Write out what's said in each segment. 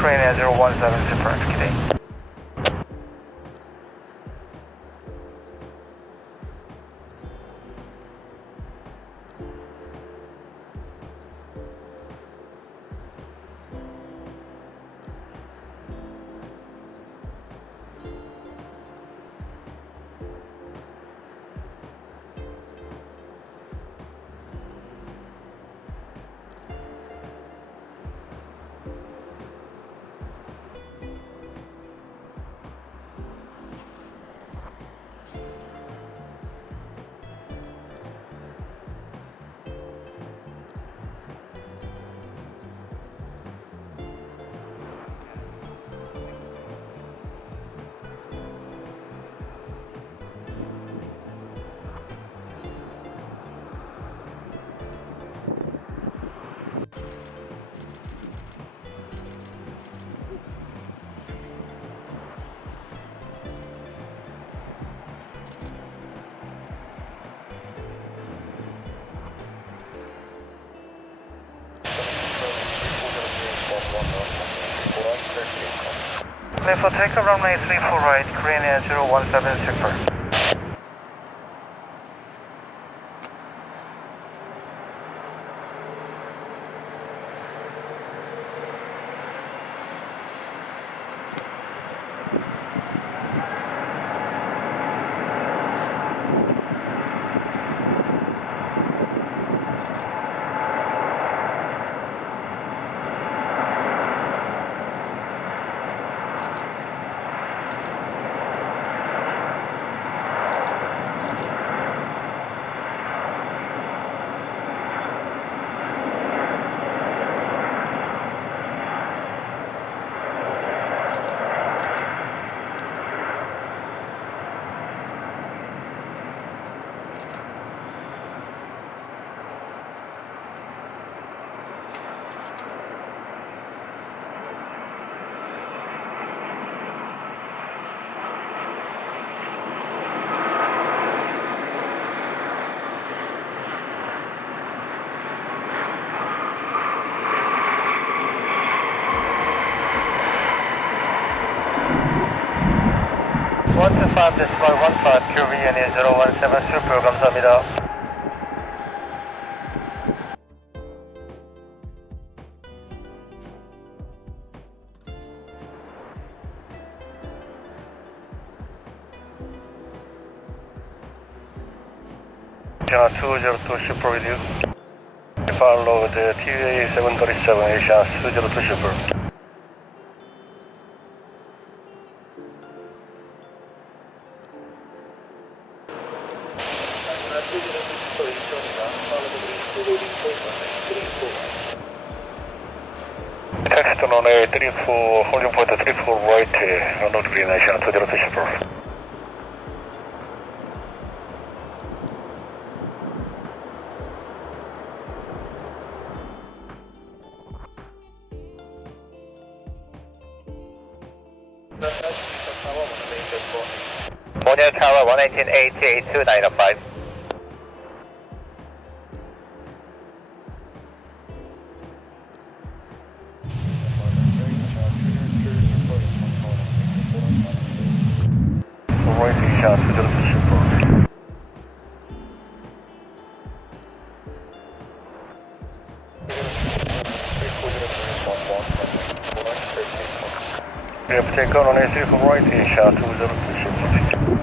Korean Air 017 Super executing. Clear for takeoff runway 34 right, Korean Air 017 Super. One two five decimal 15 Korean Air 017 Super 감사합니다. China 202 Super with you. Follow the TUA 737 Asia 202 Super. Taxi on A 34, holding point 34 right, Ronald Green Asia 202 Super. Monier Tower 118.8282905. Right Asia 202 Super. We have taken on A34 right Asia 202 Super.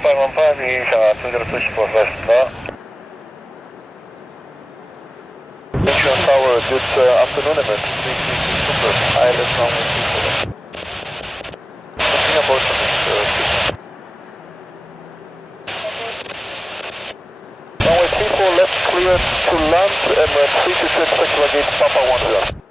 515, Asia 2024 West. Incheon Tower, good afternoon, Emirates 332 Super, ILS runway 34. Continue aboard from this signal. Runway 34 left clear to land, Emirates 326 circular gate Papa 10.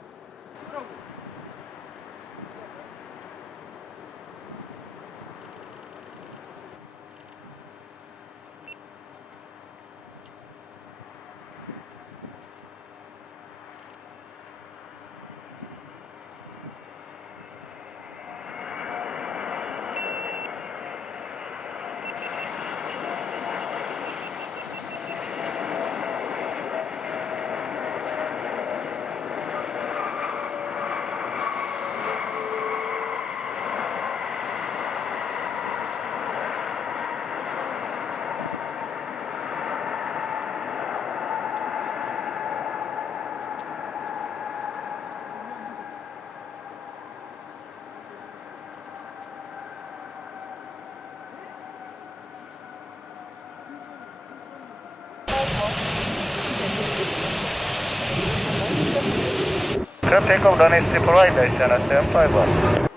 Grab takeoff done is triple right, China 751.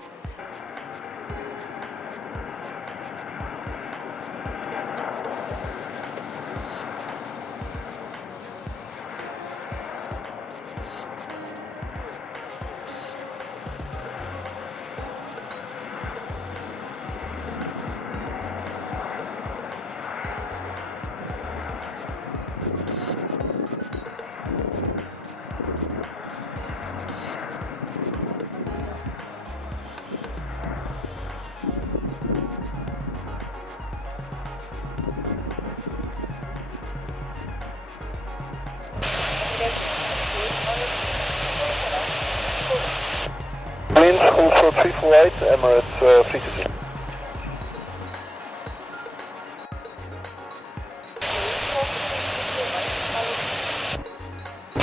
Winds also 34 right, Emirates 322.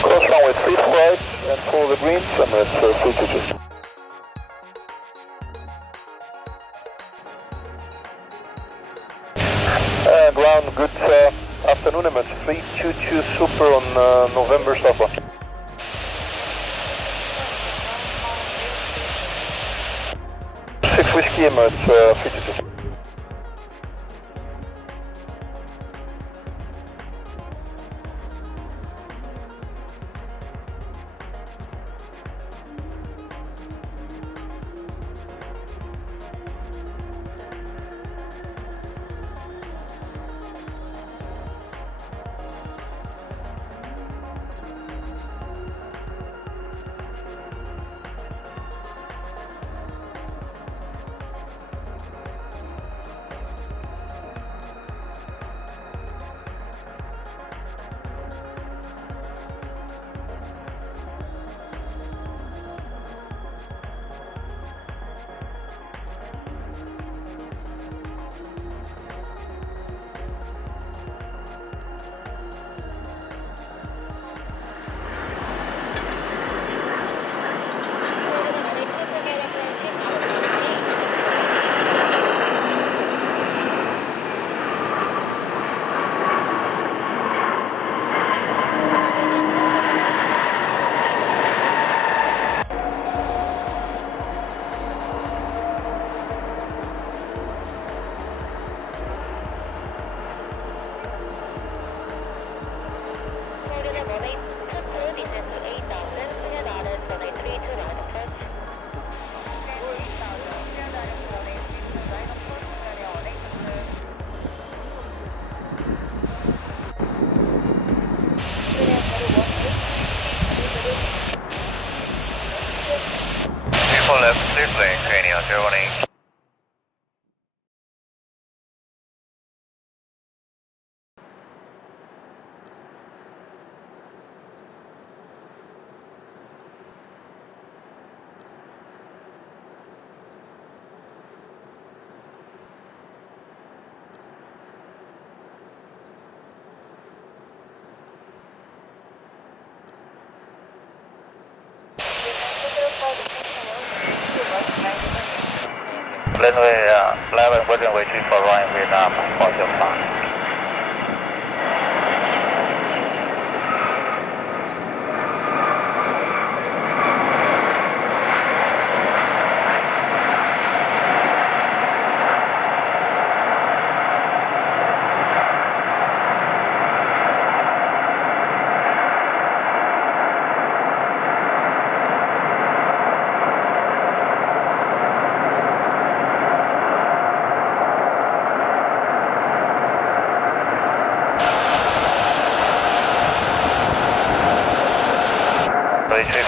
Cross runway 34 right and follow the greens, Emirates 322. Ground, good afternoon, Emirates 322 Super on November southbound. Whiskey Emirates 322. Left, clear plane, training on 018. Runway 11, good runway 34 right, Vietnam, 405.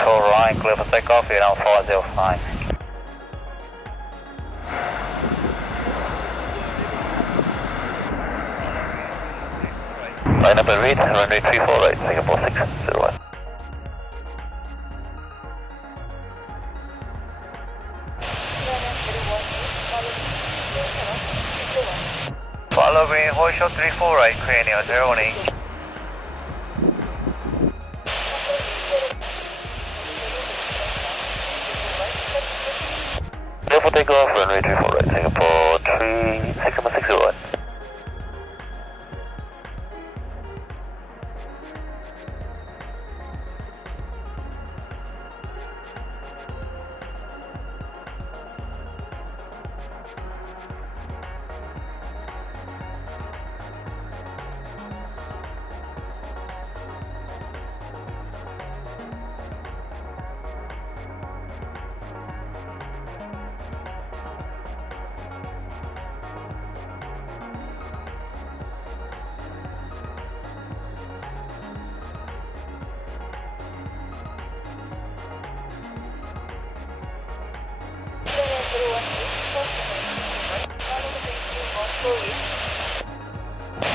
Right, clear for takeoff, Vietnam 405. Line up and read, runway 34 right, Singapore 601. Following Horseshoe 34 right, Cranial 018. Clear for takeoff, runway 34 right, Singapore 601.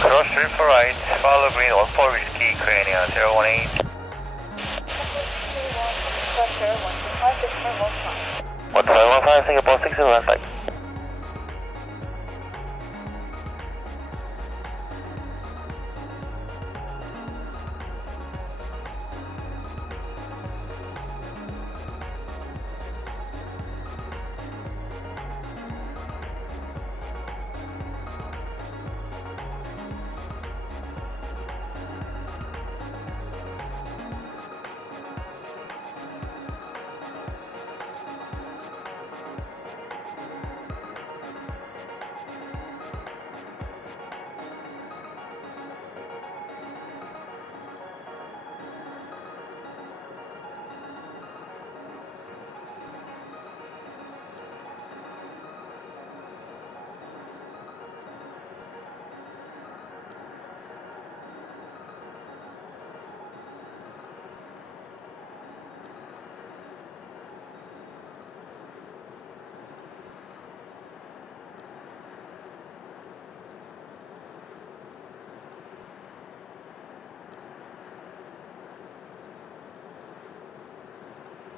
Cross street for right, follow green 14 Whiskey, Cranial 018. 1515, Singapore 601, bye.